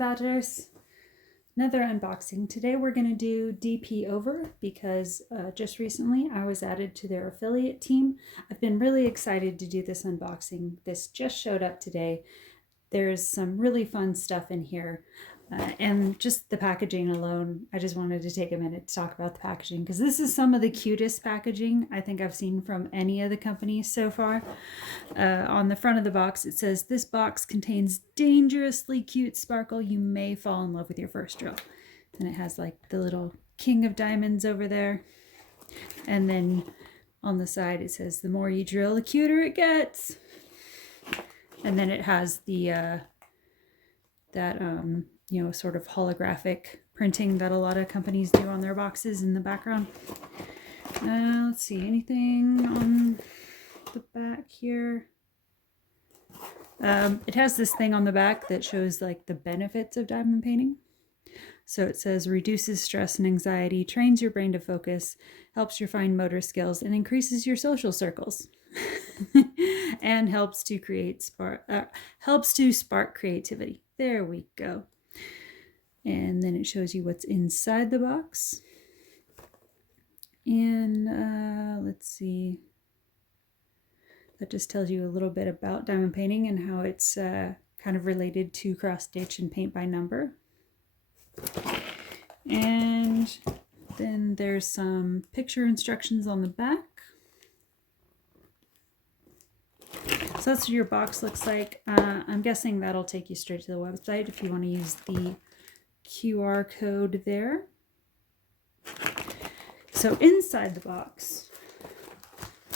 Badgers. Another unboxing. Today we're going to do DPOVER because just recently I was added to their affiliate team. I've been really excited to do this unboxing. This just showed up today. There's some really fun stuff in here. And just the packaging alone, I just wanted to take a minute to talk about the packaging because this is some of the cutest packaging I think I've seen from any of the companies so far. On the front of the box, it says, "This box contains dangerously cute sparkle. You may fall in love with your first drill." And it has like the little king of diamonds over there. And then on the side, it says, "The more you drill, the cuter it gets." And then it has the, sort of holographic printing that a lot of companies do on their boxes in the background. Let's see, anything on the back here? It has this thing on the back that shows like the benefits of diamond painting. So it says reduces stress and anxiety, trains your brain to focus, helps your fine motor skills, and increases your social circles. And helps to spark creativity. There we go. And then it shows you what's inside the box. And let's see. That just tells you a little bit about diamond painting and how it's kind of related to cross stitch and paint by number. And then there's some picture instructions on the back. So that's what your box looks like. I'm guessing that'll take you straight to the website if you want to use the QR code there. So inside the box,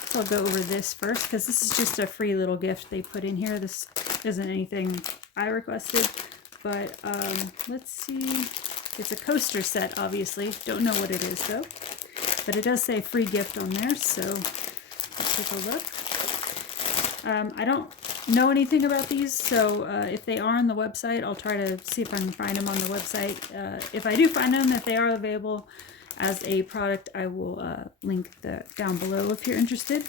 so I'll go over this first because this is just a free little gift they put in here. This isn't anything I requested, but let's see. It's a coaster set, obviously. Don't know what it is though, but it does say free gift on there, so let's take a look. I don't know anything about these, so if they are on the website, I'll try to see if I can find them on the website. If I do find them, if they are available as a product, I will link that down below if you're interested.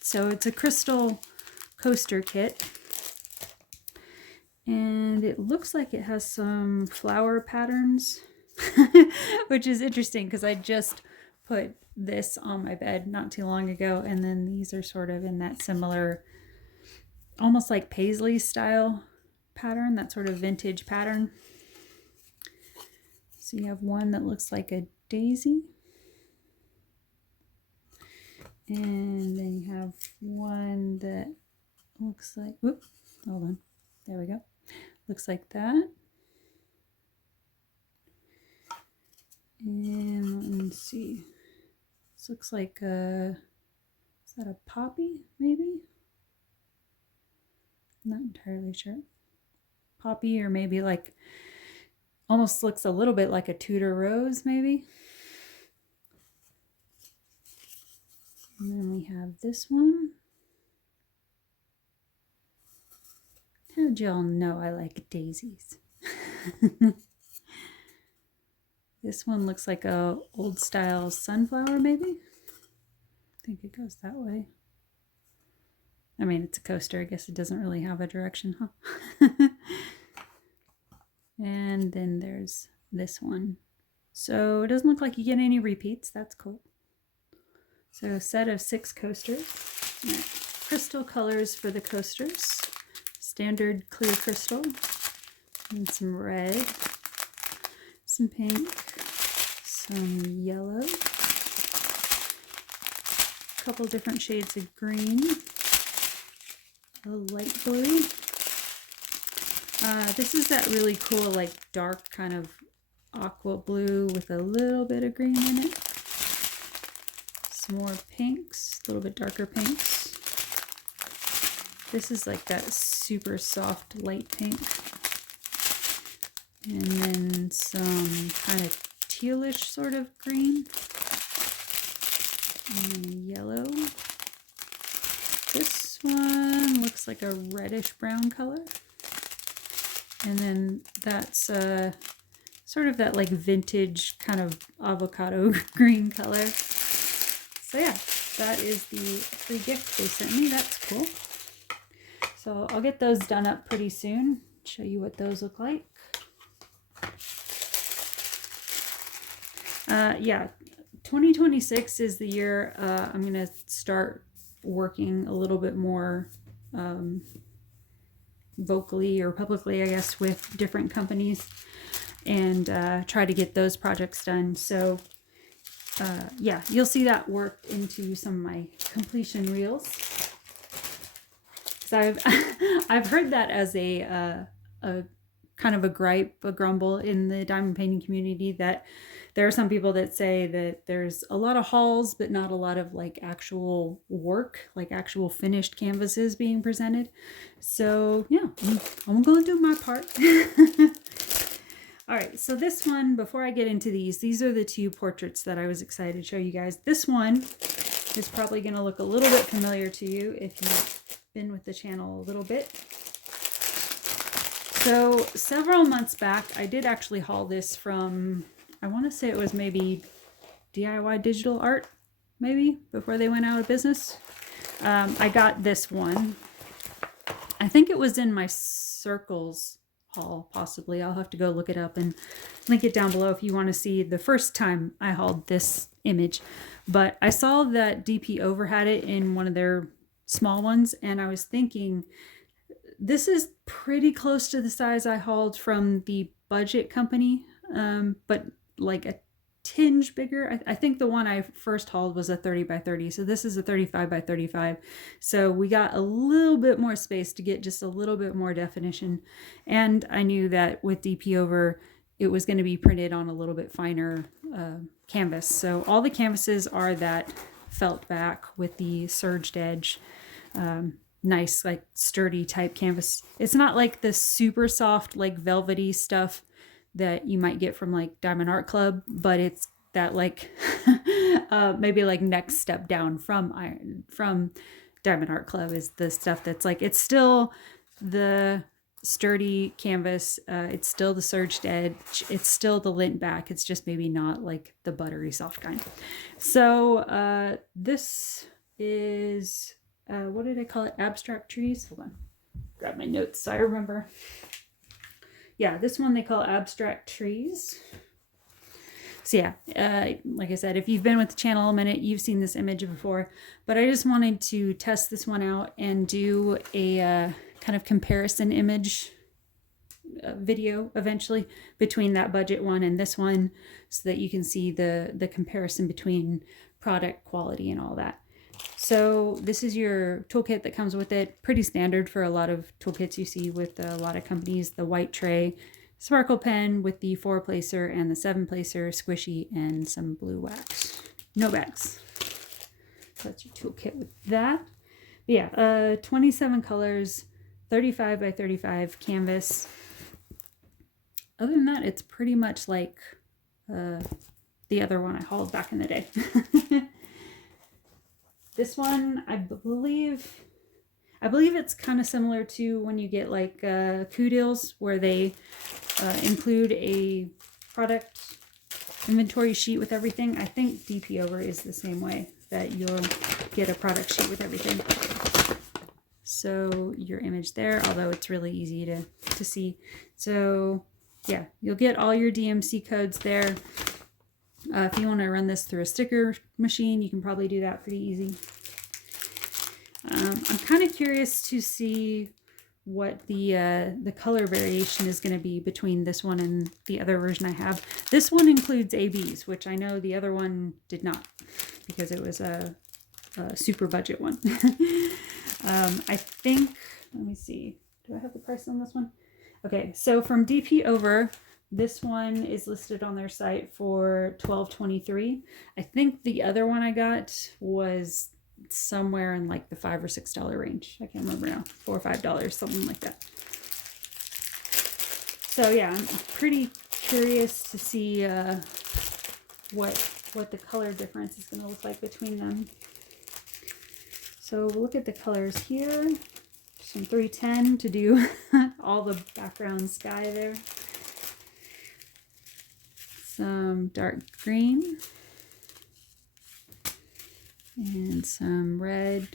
So it's a crystal coaster kit, and it looks like it has some flower patterns, which is interesting because I just put this on my bed not too long ago, and then these are sort of in that similar, almost like paisley style pattern, that sort of vintage pattern. So you have one that looks like a daisy, and then you have one that looks like, whoop, hold on, there we go, looks like that. And let me see, this looks like a, is that a poppy maybe? I'm not entirely sure. Poppy, or maybe like, almost looks a little bit like a Tudor rose maybe. And then we have this one. How did y'all know I like daisies? This one looks like a old style sunflower maybe. I think it goes that way. I mean, it's a coaster. I guess it doesn't really have a direction, huh? And then there's this one. So it doesn't look like you get any repeats. That's cool. So a set of 6 coasters. Right. Crystal colors for the coasters. Standard clear crystal. And some red. Some pink. Some yellow. A couple different shades of green. A light blue. This is that really cool, like dark kind of aqua blue with a little bit of green in it. Some more pinks, a little bit darker pinks. This is like that super soft light pink. And then some kind of tealish sort of green. And yellow. This one looks like a reddish brown color. And then that's sort of that like vintage kind of avocado green color. So yeah, that is the free gift they sent me. That's cool. So I'll get those done up pretty soon. Show you what those look like. Yeah, 2026 is the year I'm going to start working a little bit more vocally or publicly, I guess, with different companies and try to get those projects done. So yeah, you'll see that work into some of my completion reels. So I've heard that as a kind of a gripe, a grumble in the diamond painting community, that there are some people that say that there's a lot of hauls, but not a lot of like actual work, like actual finished canvases being presented. So yeah, I'm gonna do my part. All right, so this one, before I get into these are the two portraits that I was excited to show you guys. This one is probably gonna look a little bit familiar to you if you've been with the channel a little bit. So several months back, I did actually haul this from, I want to say it was maybe DIY Digital Art, maybe, before they went out of business. I got this one. I think it was in my Circles haul, possibly. I'll have to go look it up and link it down below if you want to see the first time I hauled this image. But I saw that DPOVER had it in one of their small ones, and I was thinking, this is pretty close to the size I hauled from the budget company, but like a tinge bigger. I think the one I first hauled was a 30 by 30. So this is a 35 by 35. So we got a little bit more space to get just a little bit more definition. And I knew that with DPOVER, it was going to be printed on a little bit finer canvas. So all the canvases are that felt back with the surged edge. Nice, like sturdy type canvas. It's not like the super soft, like velvety stuff that you might get from like Diamond Art Club, but it's that like maybe like next step down from Diamond Art Club is the stuff that's like, it's still the sturdy canvas, it's still the surged edge, it's still the lint back, it's just maybe not like the buttery soft kind. So this is what did I call it? Abstract trees. Hold on. Grab my notes so I remember. Yeah, this one they call abstract trees. So yeah, like I said, if you've been with the channel a minute, you've seen this image before, but I just wanted to test this one out and do a kind of comparison image video eventually between that budget one and this one, so that you can see the comparison between product quality and all that. So this is your toolkit that comes with it. Pretty standard for a lot of toolkits you see with a lot of companies. The white tray, sparkle pen with the 4-placer and the 7-placer, squishy, and some blue wax. No bags. So that's your toolkit with that. But yeah, 27 colors, 35 by 35 canvas. Other than that, it's pretty much like the other one I hauled back in the day. This one, I believe it's kind of similar to when you get like coup deals where they include a product inventory sheet with everything. I think DPOVER is the same way, that you'll get a product sheet with everything. So your image there, although it's really easy to see. So yeah, you'll get all your DMC codes there. If you want to run this through a sticker machine, you can probably do that pretty easy. I'm kind of curious to see what the color variation is going to be between this one and the other version I have. This one includes ABs, which I know the other one did not, because it was a super budget one. I think, let me see, do I have the price on this one? Okay, so from DPOVER, this one is listed on their site for $12.23. I think the other one I got was somewhere in like the $5 or $6 range. I can't remember now. $4 or $5, something like that. So yeah, I'm pretty curious to see what the color difference is going to look like between them. So look at the colors here. Some 310 to do all the background sky there. Some dark green and some red,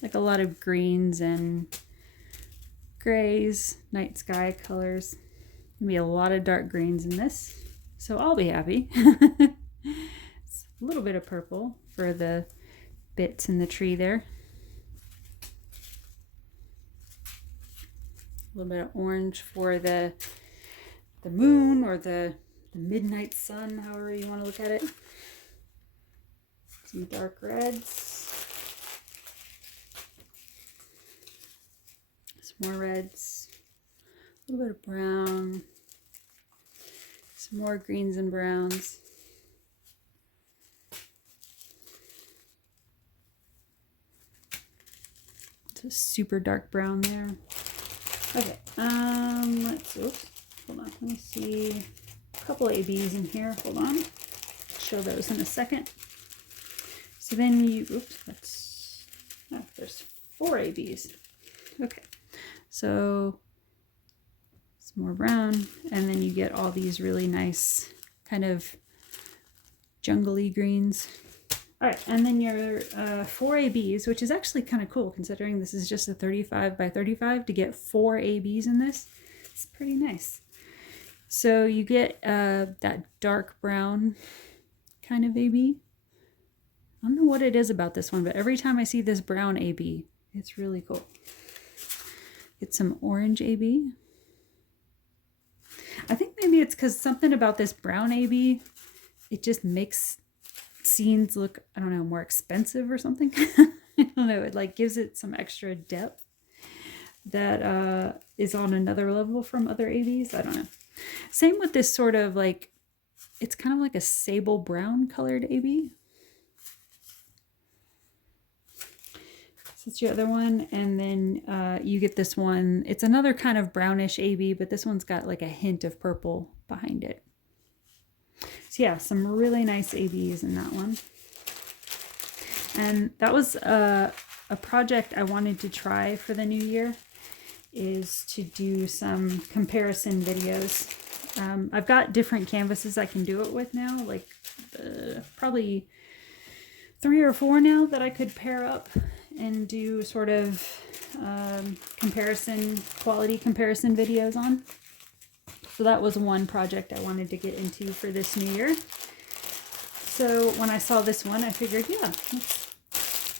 like a lot of greens and grays, night sky colors. Gonna be a lot of dark greens in this. So I'll be happy. It's a little bit of purple for the bits in the tree there. A little bit of orange for the moon or the midnight sun, however you want to look at it. Some dark reds. Some more reds. A little bit of brown. Some more greens and browns. It's a super dark brown there. Okay, oops, hold on, let me see, a couple ABs in here, hold on, show those in a second. So then there's 4 ABs, okay, so some more brown, and then you get all these really nice kind of jungly greens. All right, and then your 4 ABs, which is actually kind of cool considering this is just a 35 by 35. To get 4 ABs in this, it's pretty nice. So you get that dark brown kind of AB. I don't know what it is about this one, but every time I see this brown AB, it's really cool. Get some orange AB. I think maybe it's because something about this brown AB, it just makes scenes look, I don't know, more expensive or something. I don't know, it like gives it some extra depth that is on another level from other ABs. I don't know. Same with this sort of like, it's kind of like a sable brown colored AB. So it's your other one, and then you get this one. It's another kind of brownish AB, but this one's got like a hint of purple behind it. So yeah, some really nice ABs in that one. And that was a project I wanted to try for the new year, is to do some comparison videos. I've got different canvases I can do it with now, like probably 3 or 4 now that I could pair up and do sort of quality comparison videos on. So that was one project I wanted to get into for this new year. So when I saw this one, I figured, yeah, let's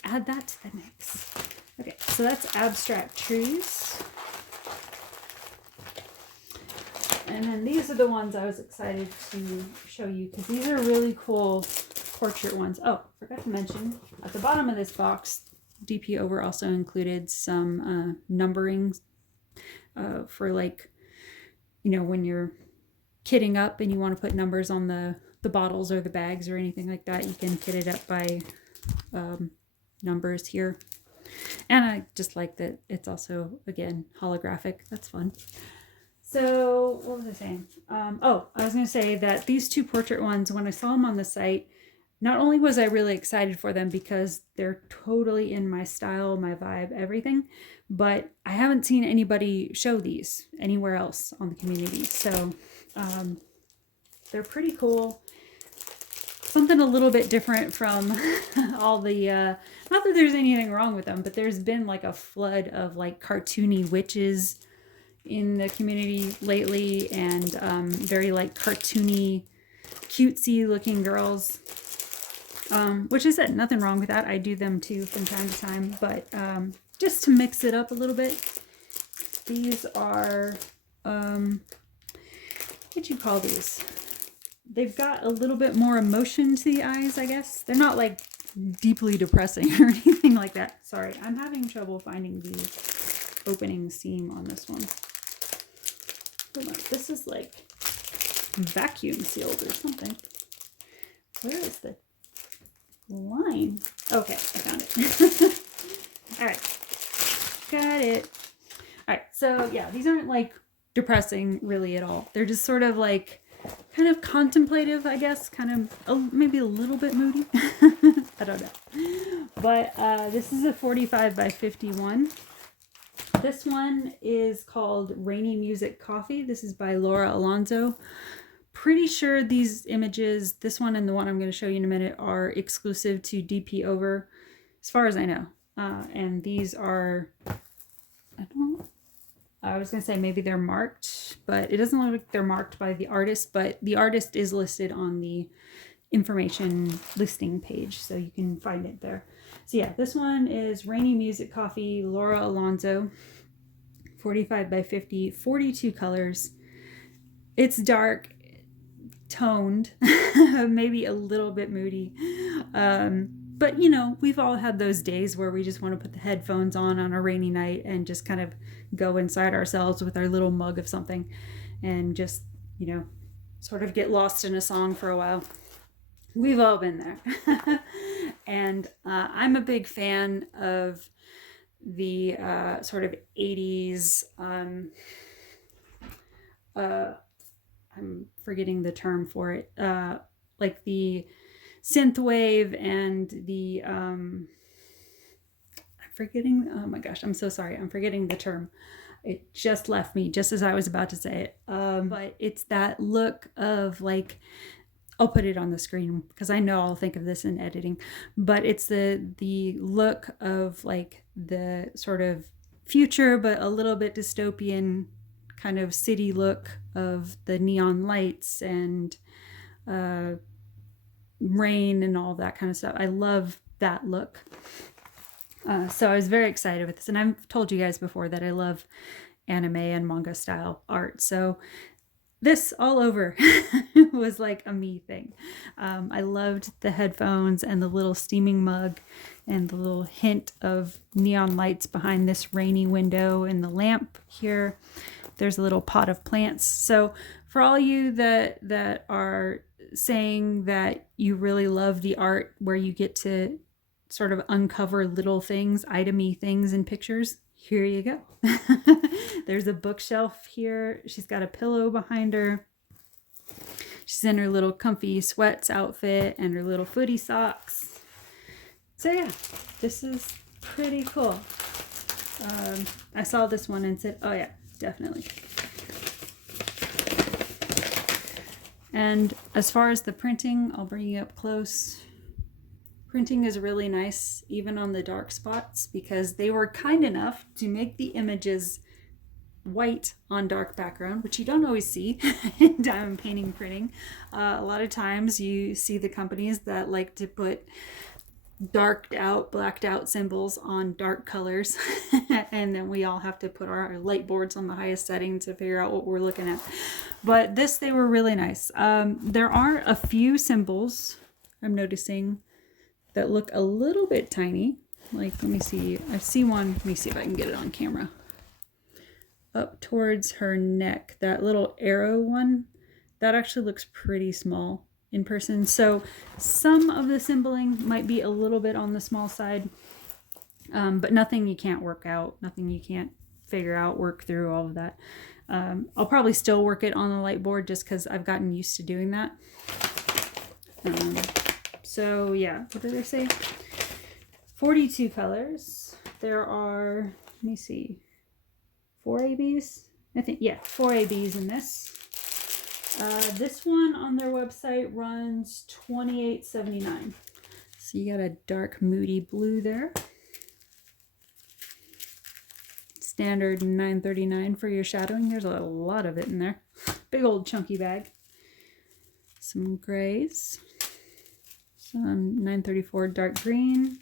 add that to the mix. Okay, so that's Abstract Trees. And then these are the ones I was excited to show you because these are really cool portrait ones. Oh, forgot to mention, at the bottom of this box, DPOVER also included some numbering for, like, you know, when you're kitting up and you want to put numbers on the bottles or the bags or anything like that, you can kit it up by numbers here. And I just like that it's also, again, holographic. That's fun. So what was I saying? I was going to say that these 2 portrait ones, when I saw them on the site, not only was I really excited for them because they're totally in my style, my vibe, everything, but I haven't seen anybody show these anywhere else on the community. So they're pretty cool. Something a little bit different from all the, not that there's anything wrong with them, but there's been like a flood of like cartoony witches in the community lately, and very like cartoony, cutesy looking girls. Which I said, nothing wrong with that. I do them too from time to time, but just to mix it up a little bit. These are, what'd you call these? They've got a little bit more emotion to the eyes, I guess. They're not like deeply depressing or anything like that. Sorry, I'm having trouble finding the opening seam on this one. Hold on, this is like vacuum sealed or something. Where is the line? Okay, I found it. All right, got it. All right, so yeah, these aren't like depressing really at all. They're just sort of like kind of contemplative, I guess, kind of maybe a little bit moody. I don't know. But this is a 45 by 51. This one is called Rainy Music Coffee. This is by Laura Alonso. Pretty sure these images, this one and the one I'm going to show you in a minute, are exclusive to DPOVER, as far as I know. And these are, I don't know, I was going to say maybe they're marked, but it doesn't look like they're marked by the artist, but the artist is listed on the information listing page, so you can find it there. So yeah, this one is Rainy Music Coffee, Laura Alonso, 45 by 50, 42 colors. It's dark, toned, maybe a little bit moody. But you know, we've all had those days where we just want to put the headphones on a rainy night and just kind of go inside ourselves with our little mug of something and just, you know, sort of get lost in a song for a while. We've all been there. And I'm a big fan of the sort of 80s, I'm forgetting the term for it, like the synth wave and the I'm forgetting, oh my gosh, I'm so sorry, I'm forgetting the term. It just left me just as I was about to say it. But it's that look of like, I'll put it on the screen because I know I'll think of this in editing, but it's the look of like the sort of future but a little bit dystopian kind of city look of the neon lights and rain and all that kind of stuff. I love that look. So I was very excited with this, and I've told you guys before that I love anime and manga style art. So this all over was like a me thing. I loved the headphones and the little steaming mug and the little hint of neon lights behind this rainy window and the lamp here. There's a little pot of plants. So for all you that are saying that you really love the art where you get to sort of uncover little things, item-y things in pictures, here you go. There's a bookshelf here. She's got a pillow behind her. She's in her little comfy sweats outfit and her little footy socks. So yeah, this is pretty cool. I saw this one and said, oh yeah, definitely. And as far as the printing, I'll bring you up close. Printing is really nice, even on the dark spots, because they were kind enough to make the images white on dark background, which you don't always see in diamond painting printing. A lot of times you see the companies that like to put darked out, blacked out symbols on dark colors, and then we all have to put our light boards on the highest setting to figure out what we're looking at. But this, they were really nice. There are a few symbols I'm noticing that look a little bit tiny. Like, let me see. I see one. Let me see if I can get it on camera. Up towards her neck, that little arrow one, that actually looks pretty small in person. So some of the symboling might be a little bit on the small side, but nothing you can't work out, nothing you can't figure out, work through, all of that. I'll probably still work it on the light board just because I've gotten used to doing that. So yeah, what did I say? 42 colors. There are, let me see, 4 ABs? I think, yeah, 4 ABs in this. This one on their website runs $28.79. So you got a dark moody blue there. Standard $9.39 for your shadowing. There's a lot of it in there. Big old chunky bag. Some grays. Some $9.34 dark green.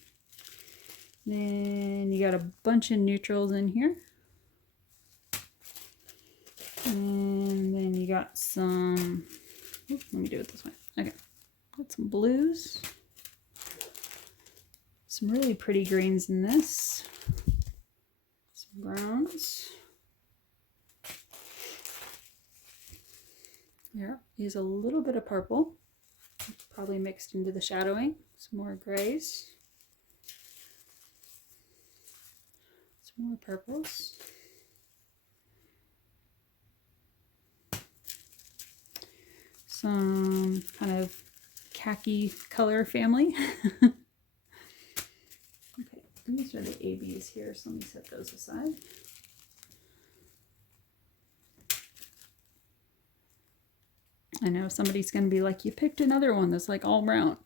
Then you got a bunch of neutrals in here. And then you got some, oops, let me do it this way. Okay, got some blues. Some really pretty greens in this. Some browns. There is a little bit of purple, probably mixed into the shadowing. Some more grays. Some more purples. Some kind of khaki color family. Okay, these are the ABs here, so let me set those aside. I know somebody's going to be like, you picked another one that's like all brown.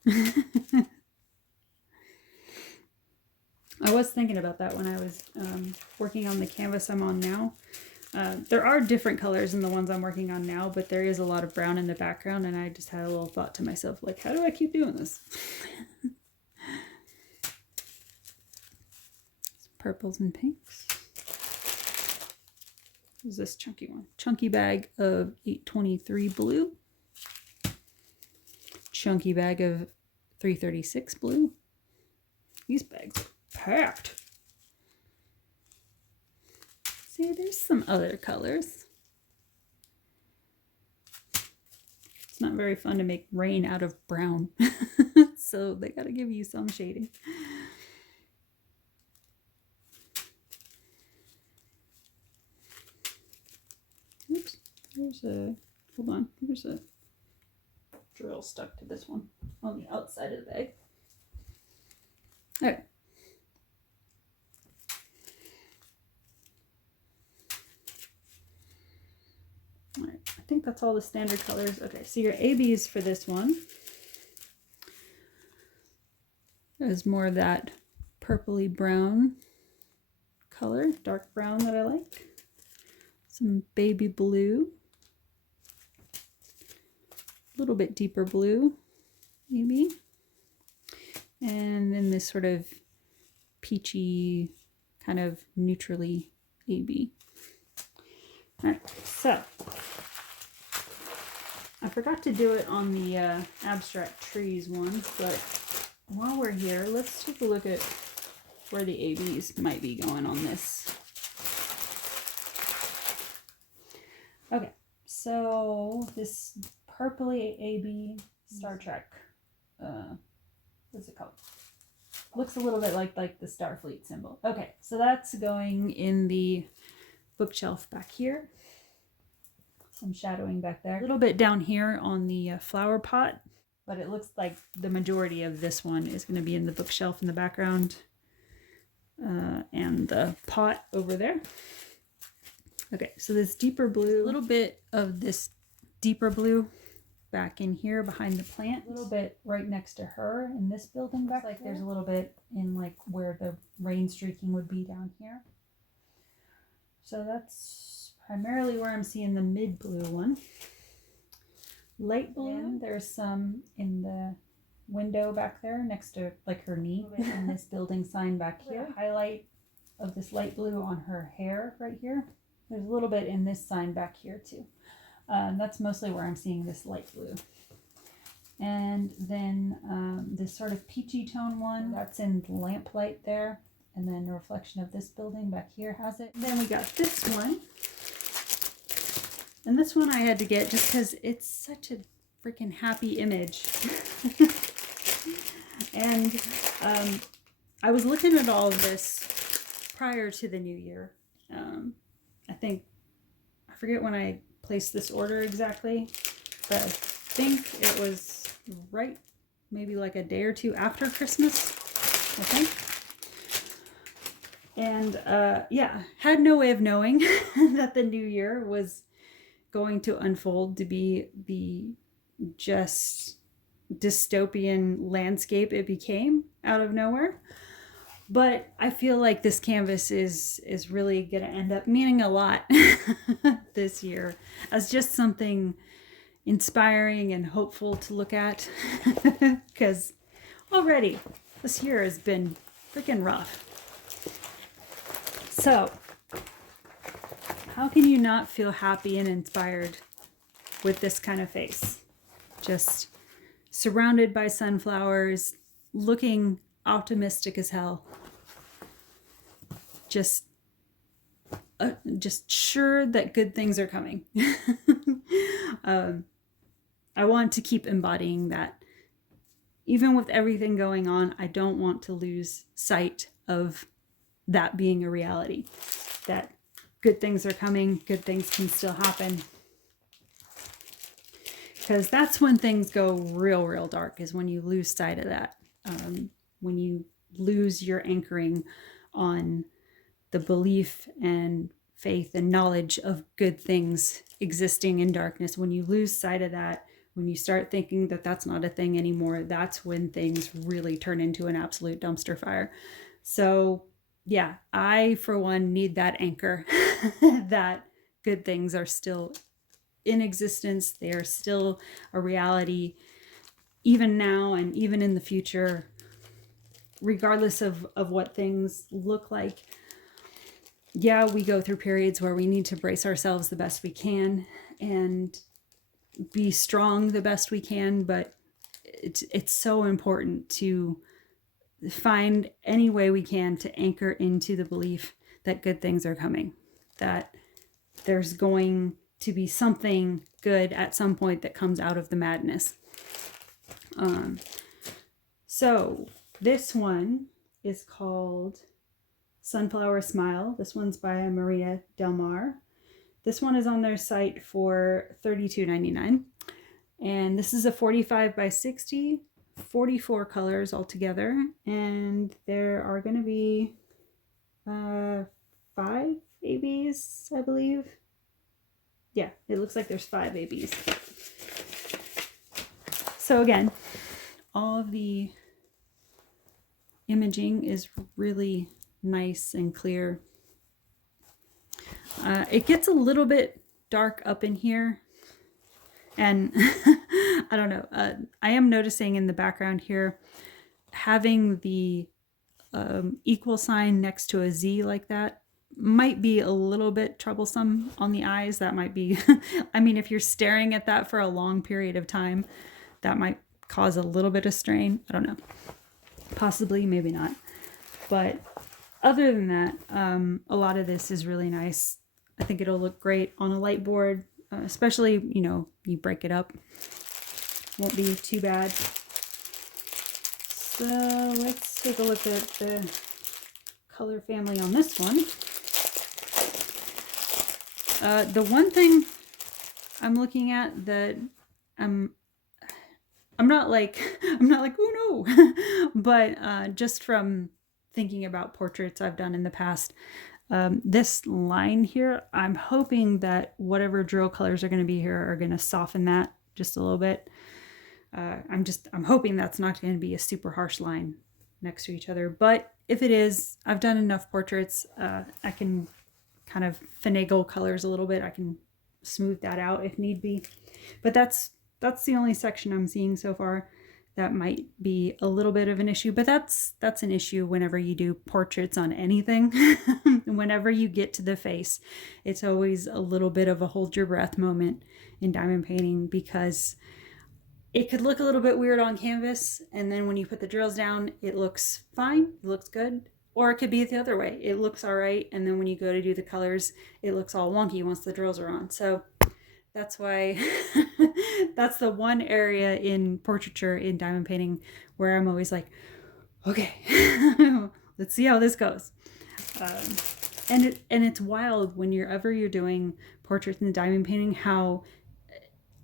I was thinking about that when I was working on the canvas I'm on now. There are different colors in the ones I'm working on now, but there is a lot of brown in the background, and I just had a little thought to myself, like, how do I keep doing this? Purples and pinks. What is this chunky one? Chunky bag of 823 blue. Chunky bag of 336 blue. These bags are packed. See, there's some other colors. It's not very fun to make rain out of brown. So they gotta give you some shading. Oops, there's a, hold on, there's a drill stuck to this one on the outside of the bag. Okay. All right, I think that's all the standard colors. Okay, so your ABs for this one is more of that purpley brown color, dark brown that I like. Some baby blue, a little bit deeper blue, maybe. And then this sort of peachy, kind of neutrally AB. All right, so I forgot to do it on the abstract trees one, but while we're here, let's take a look at where the ABs might be going on this. Okay, so this purpley AB Star Trek, what's it called? Looks a little bit like the Starfleet symbol. Okay, so that's going in the bookshelf back here. Some shadowing back there. A little bit down here on the flower pot, but it looks like the majority of this one is going to be in the bookshelf in the background, and the pot over there. Okay, so this deeper blue, a little bit of this deeper blue back in here behind the plant, a little bit right next to her in this building back like there's a little bit in like where the rain streaking would be down here. So that's primarily where I'm seeing the mid blue one. Light blue, and there's some in the window back there next to like her knee, and this building sign back here. Highlight of this light blue on her hair right here. There's a little bit in this sign back here too. That's mostly where I'm seeing this light blue. And then this sort of peachy tone one, that's in the lamplight there. And then the reflection of this building back here has it. Then we got this one. And this one I had to get just because it's such a freaking happy image. And I was looking at all of this prior to the new year. I forget when I placed this order exactly, but I think it was right, maybe like a day or two after Christmas, I think. And yeah, had no way of knowing that the new year was going to unfold to be the just dystopian landscape it became out of nowhere. But I feel like this canvas is really going to end up meaning a lot this year as just something inspiring and hopeful to look at. Because already this year has been freaking rough. So how can you not feel happy and inspired with this kind of face? Just surrounded by sunflowers, looking optimistic as hell. Just sure that good things are coming. I want to keep embodying that. Even with everything going on, I don't want to lose sight of that being a reality. That good things are coming, good things can still happen. Because that's when things go real, real dark, is when you lose sight of that. When you lose your anchoring on the belief and faith and knowledge of good things existing in darkness, when you lose sight of that, when you start thinking that that's not a thing anymore, that's when things really turn into an absolute dumpster fire. So yeah, I, for one, need that anchor, that good things are still in existence. They are still a reality, even now and even in the future, regardless of what things look like. Yeah, we go through periods where we need to brace ourselves the best we can and be strong the best we can, but it's so important to find any way we can to anchor into the belief that good things are coming, that there's going to be something good at some point that comes out of the madness. So this one is called Sunflower Smile. This one's by Maria Del Mar. This one is on their site for $32.99. And this is a 45 by 60, 44 colors altogether. And there are going to be 5 ABs, I believe. Yeah, it looks like there's 5 ABs. So again, all of the imaging is really nice and clear. It gets a little bit dark up in here, and I don't know, I am noticing in the background here having the equal sign next to a Z like that might be a little bit troublesome on the eyes. That might be I mean, if you're staring at that for a long period of time, that might cause a little bit of strain. I don't know, possibly, maybe not. But other than that, a lot of this is really nice. I think it'll look great on a light board, especially, you know, you break it up. Won't be too bad. So let's take a look at the color family on this one. The one thing I'm looking at that I'm not like oh no, but just from thinking about portraits I've done in the past, this line here, I'm hoping that whatever drill colors are going to be here are going to soften that just a little bit. I'm hoping that's not going to be a super harsh line next to each other, but if it is, I've done enough portraits. I can kind of finagle colors a little bit. I can smooth that out if need be, but that's the only section I'm seeing so far that might be a little bit of an issue, but that's an issue whenever you do portraits on anything. Whenever you get to the face, it's always a little bit of a hold your breath moment in diamond painting, because it could look a little bit weird on canvas, and then when you put the drills down, it looks fine, it looks good. Or it could be the other way. It looks all right, and then when you go to do the colors, it looks all wonky once the drills are on. So that's why that's the one area in portraiture, in diamond painting, where I'm always like, okay, let's see how this goes. And it's wild whenever you're doing portraits in diamond painting, how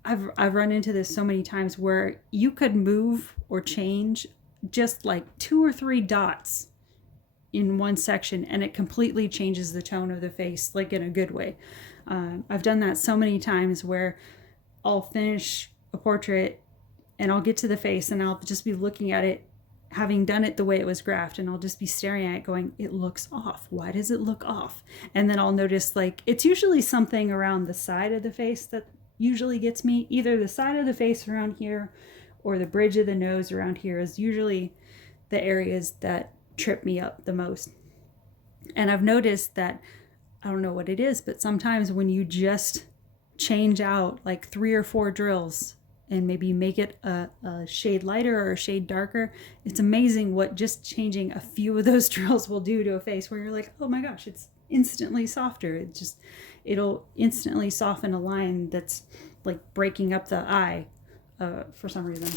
I've run into this so many times where you could move or change just like 2 or 3 dots in one section, and it completely changes the tone of the face, like in a good way. I've done that so many times where I'll finish a portrait and I'll get to the face and I'll just be looking at it, having done it the way it was graphed, and I'll just be staring at it going, it looks off. Why does it look off? And then I'll notice, like, it's usually something around the side of the face that usually gets me. Either the side of the face around here or the bridge of the nose around here is usually the areas that trip me up the most. And I've noticed that, I don't know what it is, but sometimes when you just change out like 3 or 4 drills and maybe make it a shade lighter or a shade darker, it's amazing what just changing a few of those drills will do to a face, where you're like, oh my gosh, it's instantly softer. It'll instantly soften a line that's like breaking up the eye for some reason.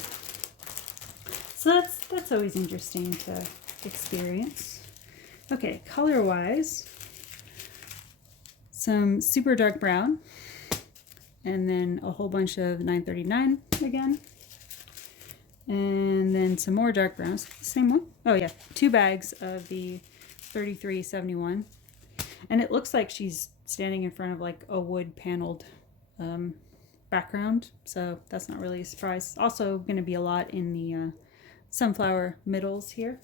So that's always interesting to experience. Okay, color wise, some super dark brown, and then a whole bunch of 939 again, and then some more dark browns. The same one. Oh yeah, 2 bags of the 3371, and it looks like she's standing in front of like a wood paneled background, so that's not really a surprise. Also going to be a lot in the sunflower middles here.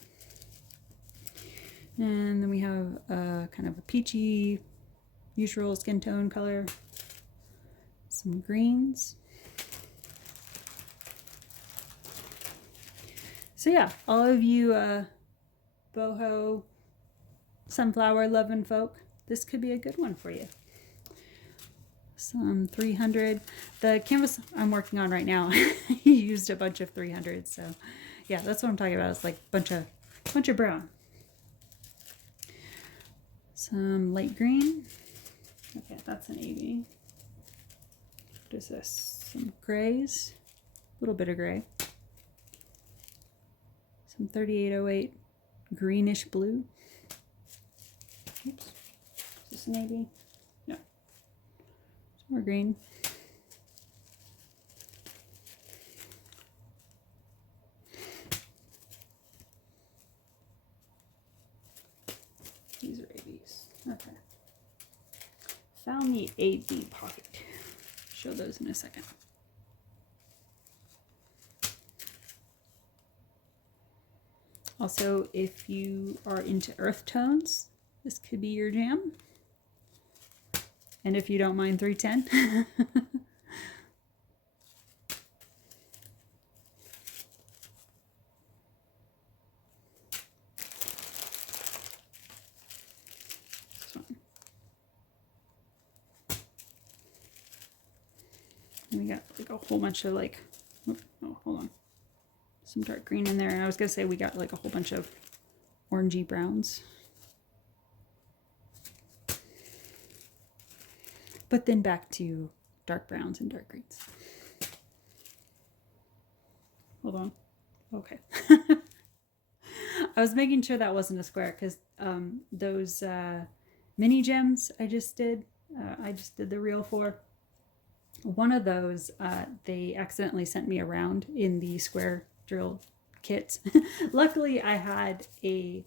And then we have kind of a peachy neutral skin tone color, some greens. So yeah, all of you boho sunflower loving folk, this could be a good one for you. Some 300. The canvas I'm working on right now, he used a bunch of 300. So yeah, that's what I'm talking about. It's like bunch of brown. Some light green. Okay, that's an AB. What is this? Some grays. A little bit of gray. Some 3808 greenish blue. Oops. Is this an AB? No. Some more green. These are ABs. Okay. Found the AB pocket. Show those in a second. Also, if you are into earth tones, this could be your jam. And if you don't mind 310. We got like a whole bunch of like, oh, hold on. Some dark green in there. And I was going to say we got like a whole bunch of orangey browns. But then back to dark browns and dark greens. Hold on. Okay. I was making sure that wasn't a square because those mini gems I just did the reel for. One of those, they accidentally sent me around in the square drill kit. Luckily, I had a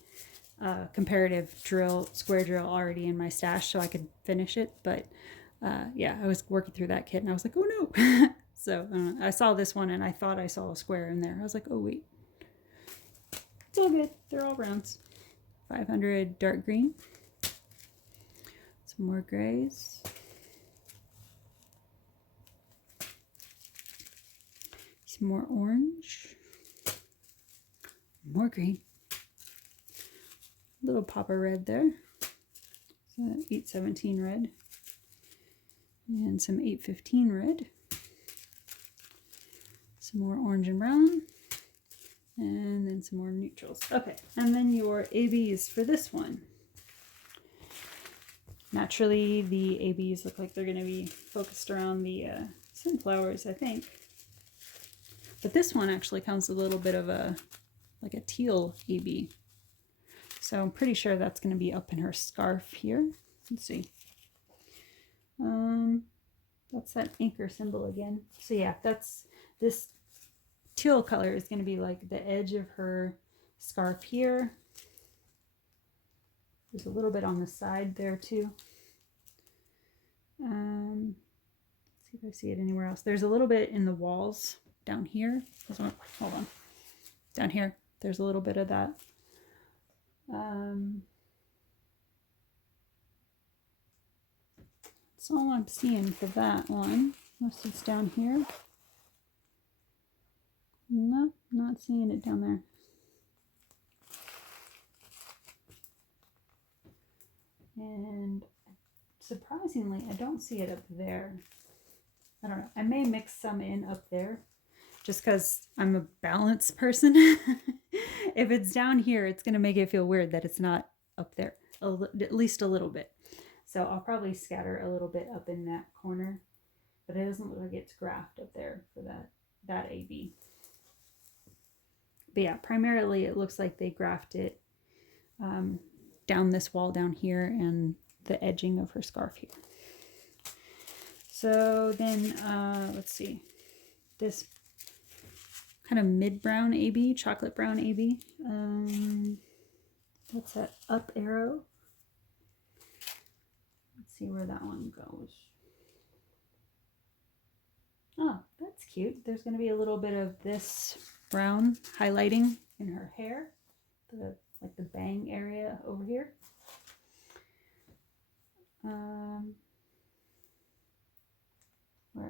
comparative square drill already in my stash, so I could finish it. But yeah, I was working through that kit, and I was like, oh no. So I saw this one, and I thought I saw a square in there. I was like, oh wait. It's all good. They're all rounds. 500 dark green. Some more grays. Some more orange. More green. Little pop of red there. So 817 red. And some 815 red. Some more orange and brown. And then some more neutrals. Okay, and then your ABs for this one. Naturally, the ABs look like they're going to be focused around the sunflowers, I think. But this one actually comes with a little bit of a teal AB. So I'm pretty sure that's going to be up in her scarf here. Let's see. That's that anchor symbol again. So yeah, that's this teal color is going to be like the edge of her scarf here. There's a little bit on the side there too. Let's see if I see it anywhere else. There's a little bit in the walls down here. Hold on. Down here, there's a little bit of that. That's all I'm seeing for that one. Unless it's down here. No, not seeing it down there. And surprisingly, I don't see it up there. I don't know. I may mix some in up there just because I'm a balanced person. If it's down here, it's going to make it feel weird that it's not up there, at least a little bit. So I'll probably scatter a little bit up in that corner, but it doesn't look like it's graphed up there for that AB. But yeah, primarily it looks like they graphed it down this wall down here and the edging of her scarf here. So then, let's see, this kind of mid-brown AB, chocolate brown AB. What's that? Up arrow. Let's see where that one goes. Oh, that's cute. There's going to be a little bit of this brown highlighting in her hair, like the bang area over here. Where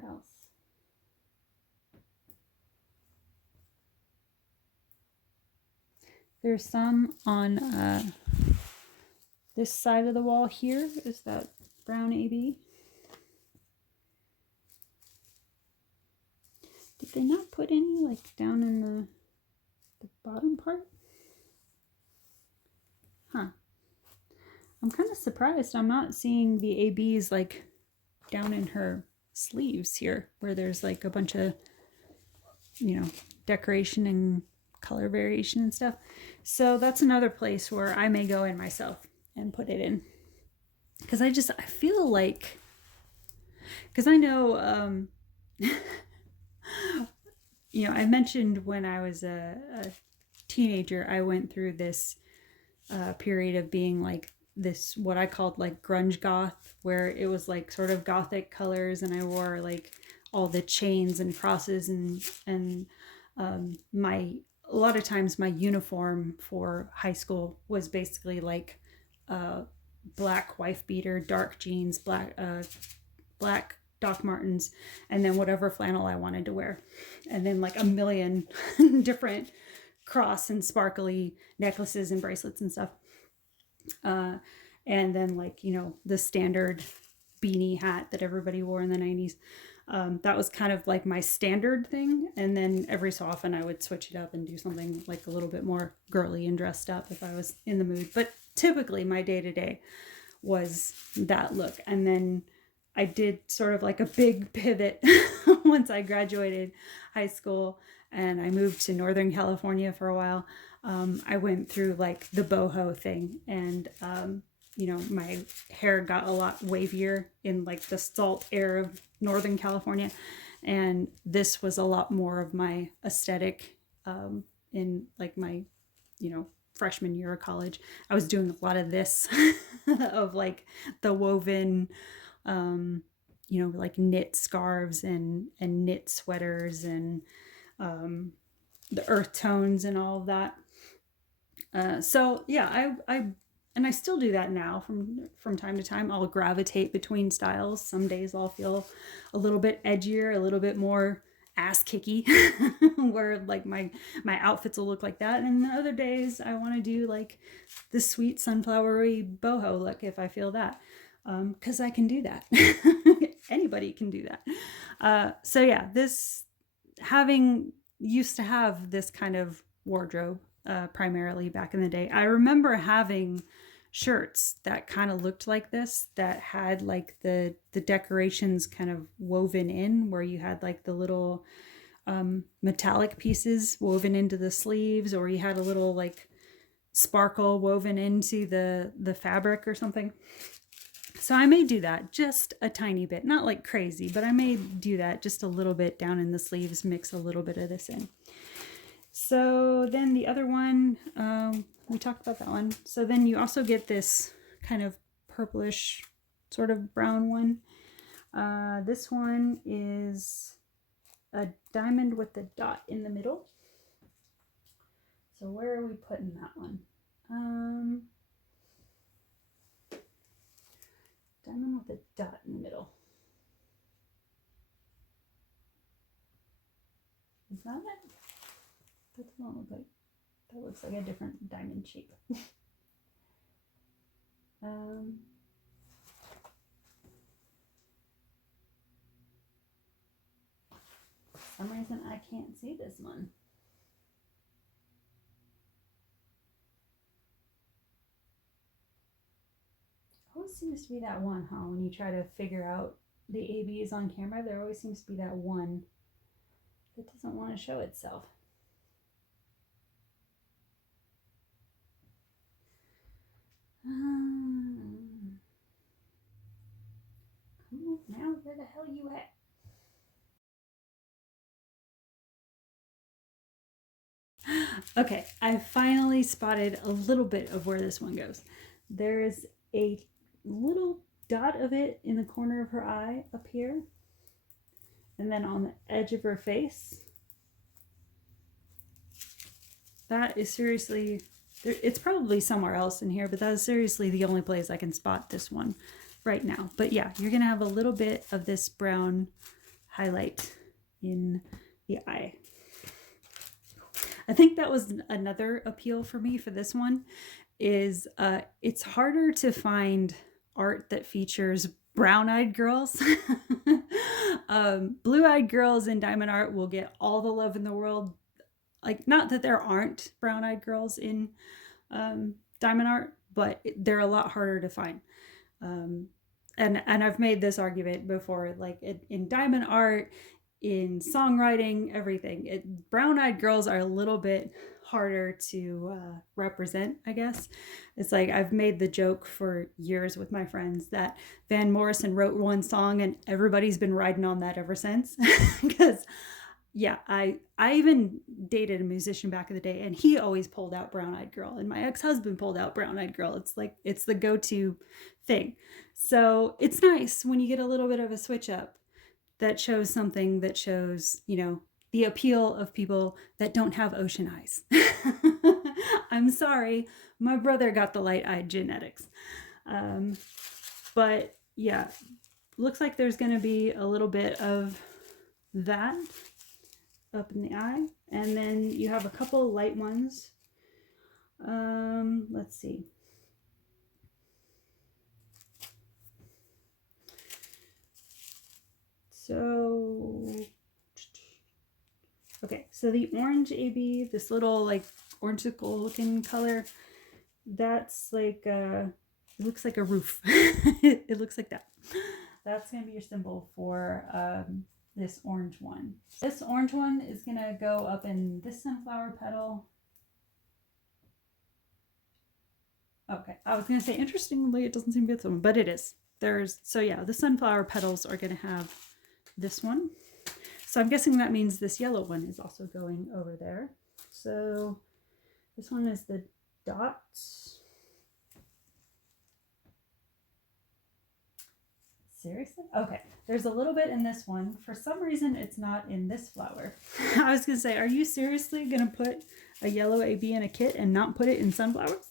else? There's some on this side of the wall here. Is that brown AB? Did they not put any like down in the bottom part? Huh. I'm kind of surprised I'm not seeing the ABs like down in her sleeves here, where there's like a bunch of, you know, decoration and color variation and stuff. So that's another place where I may go in myself and put it in, because I feel like, because I know you know, I mentioned when I was a teenager I went through this period of being like this, what I called like grunge goth, where it was like sort of gothic colors, and I wore like all the chains and crosses, and my, a lot of times my uniform for high school was basically like black wife beater, dark jeans, black Doc Martens, and then whatever flannel I wanted to wear, and then like a million different cross and sparkly necklaces and bracelets and stuff. And then like, you know, the standard beanie hat that everybody wore in the 90s. That was kind of like my standard thing. And then every so often I would switch it up and do something like a little bit more girly and dressed up if I was in the mood. But typically my day-to-day was that look. And then I did sort of like a big pivot once I graduated high school and I moved to Northern California for a while. I went through like the boho thing, and you know, my hair got a lot wavier in like the salt air of Northern California, and this was a lot more of my aesthetic in like my, you know, freshman year of college. I was doing a lot of this of like the woven you know, like knit scarves and knit sweaters and the earth tones and all of that. So yeah, I still do that now from time to time. I'll gravitate between styles. Some days I'll feel a little bit edgier, a little bit more ass kicky, where like my outfits will look like that, and other days I want to do like the sweet sunflowery boho look if I feel that, because I can do that. Anybody can do that. So yeah, this, having used to have this kind of wardrobe primarily back in the day. I remember having shirts that kind of looked like this, that had like the decorations kind of woven in, where you had like the little metallic pieces woven into the sleeves, or you had a little like sparkle woven into the fabric or something. So I may do that just a tiny bit, not like crazy, but I may do that just a little bit down in the sleeves, mix a little bit of this in. So then the other one, we talked about that one. So then you also get this kind of purplish sort of brown one. This one is a diamond with the dot in the middle. So where are we putting that one? Diamond with a dot in the middle. Is that it? That doesn't look like, that looks like a different diamond shape. For some reason I can't see this one. Always seems to be that one, huh? When you try to figure out the ABs on camera, there always seems to be that one that doesn't want to show itself. Come on now, where the hell you at? Okay, I finally spotted a little bit of where this one goes. There's a little dot of it in the corner of her eye up here, and then on the edge of her face. That is seriously, it's probably somewhere else in here, but that is seriously the only place I can spot this one. right now. But yeah, you're gonna have a little bit of this brown highlight in the eye. I think that was another appeal for me for this one, is it's harder to find art that features brown-eyed girls. Blue-eyed girls in diamond art will get all the love in the world. Like, not that there aren't brown-eyed girls in diamond art, but they're a lot harder to find. And I've made this argument before, like in diamond art, in songwriting, everything, brown-eyed girls are a little bit harder to represent, I guess. It's like, I've made the joke for years with my friends that Van Morrison wrote one song and everybody's been riding on that ever since. Because yeah, I even dated a musician back in the day, and he always pulled out Brown-Eyed Girl, and my ex-husband pulled out Brown-Eyed Girl. It's like, it's the go-to thing. So it's nice when you get a little bit of a switch up that shows something that shows, you know, the appeal of people that don't have ocean eyes. I'm sorry, my brother got the light-eyed genetics. But yeah, looks like there's going to be a little bit of that up in the eye, and then you have a couple light ones. Let's see. So, okay, so the orange AB, this little like orangical looking color, that's like it looks like a roof. It looks like that. That's gonna be your symbol for this orange one. This orange one is gonna go up in this sunflower petal. Okay, I was gonna say, interestingly, it doesn't seem to be this one, but it is. So yeah, the sunflower petals are gonna have this one. So I'm guessing that means this yellow one is also going over there. So this one is the dots. Seriously? Okay, there's a little bit in this one. For some reason, it's not in this flower. I was gonna say, are you seriously gonna put a yellow AB in a kit and not put it in sunflowers?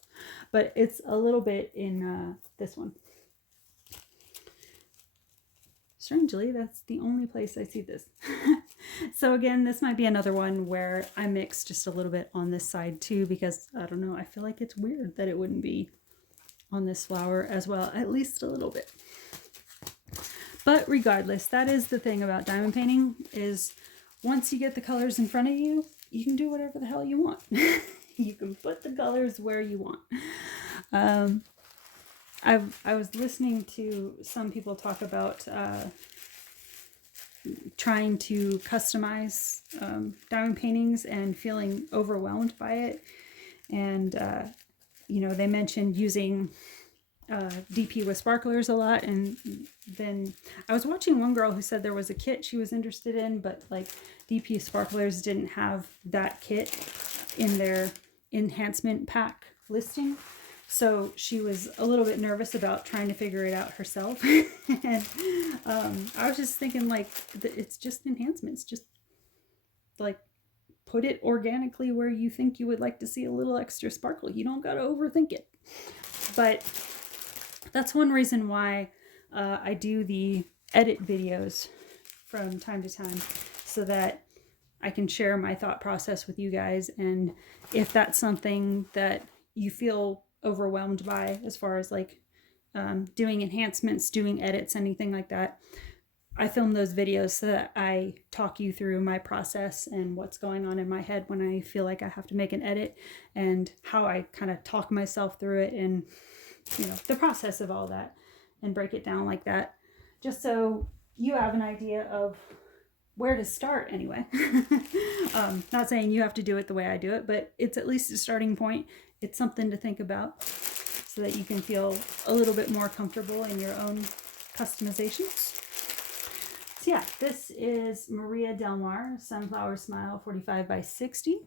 But it's a little bit in this one. Strangely, that's the only place I see this. So again, this might be another one where I mix just a little bit on this side too, because I don't know, I feel like it's weird that it wouldn't be on this flower as well, at least a little bit. But regardless, that is the thing about diamond painting, is once you get the colors in front of you, you can do whatever the hell you want. You can put the colors where you want. I was listening to some people talk about trying to customize diamond paintings and feeling overwhelmed by it. And, you know, they mentioned using DP with sparklers a lot. And then I was watching one girl who said there was a kit she was interested in, but like DP sparklers didn't have that kit in their enhancement pack listing. So she was a little bit nervous about trying to figure it out herself. And I was just thinking, like, it's just enhancements. Just like put it organically where you think you would like to see a little extra sparkle. You don't got to overthink it. But that's one reason why I do the edit videos from time to time, so that I can share my thought process with you guys. And if that's something that you feel overwhelmed by, as far as like doing enhancements, doing edits, anything like that, I film those videos so that I talk you through my process and what's going on in my head when I feel like I have to make an edit, and how I kind of talk myself through it, and you know, the process of all that, and break it down like that, just so you have an idea of where to start anyway. Not saying you have to do it the way I do it, but it's at least a starting point. It's something to think about so that you can feel a little bit more comfortable in your own customizations. So yeah, this is Maria Del Mar Sunflower Smile 45 by 60.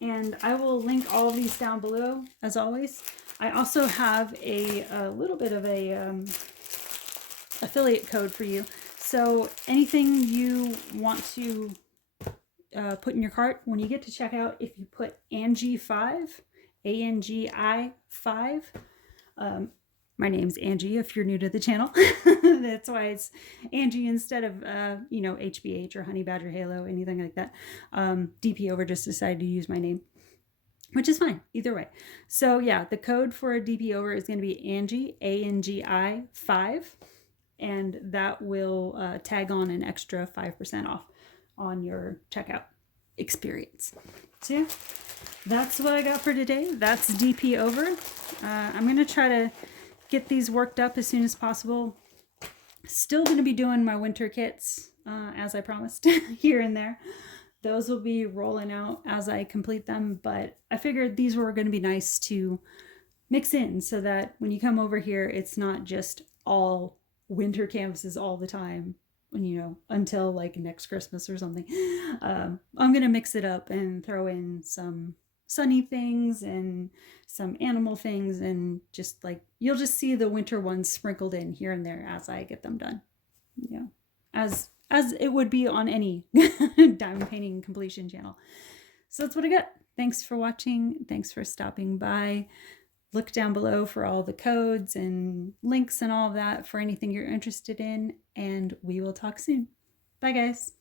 And I will link all of these down below, as always. I also have a little bit of a affiliate code for you. So anything you want to put in your cart, when you get to checkout, if you put Angie5, ANGI5, My name's Angie, if you're new to the channel. That's why it's Angie instead of, HBH or Honey Badger Halo, anything like that. DPOVER just decided to use my name, which is fine, either way. So yeah, the code for a DPOVER is going to be Angie, ANGI 5, and that will tag on an extra 5% off on your checkout experience. So yeah, that's what I got for today. That's DPOVER. I'm going to try to get these worked up as soon as possible. Still going to be doing my winter kits, as I promised, here and there. Those will be rolling out as I complete them, but I figured these were going to be nice to mix in so that when you come over here, it's not just all winter canvases all the time, until like next Christmas or something. I'm going to mix it up and throw in some sunny things and some animal things, and just like you'll just see the winter ones sprinkled in here and there as I get them done. As it would be on any diamond painting completion channel. So that's what I got. Thanks for watching. Thanks for stopping by. Look down below for all the codes and links and all of that for anything you're interested in, and we will talk soon. Bye guys.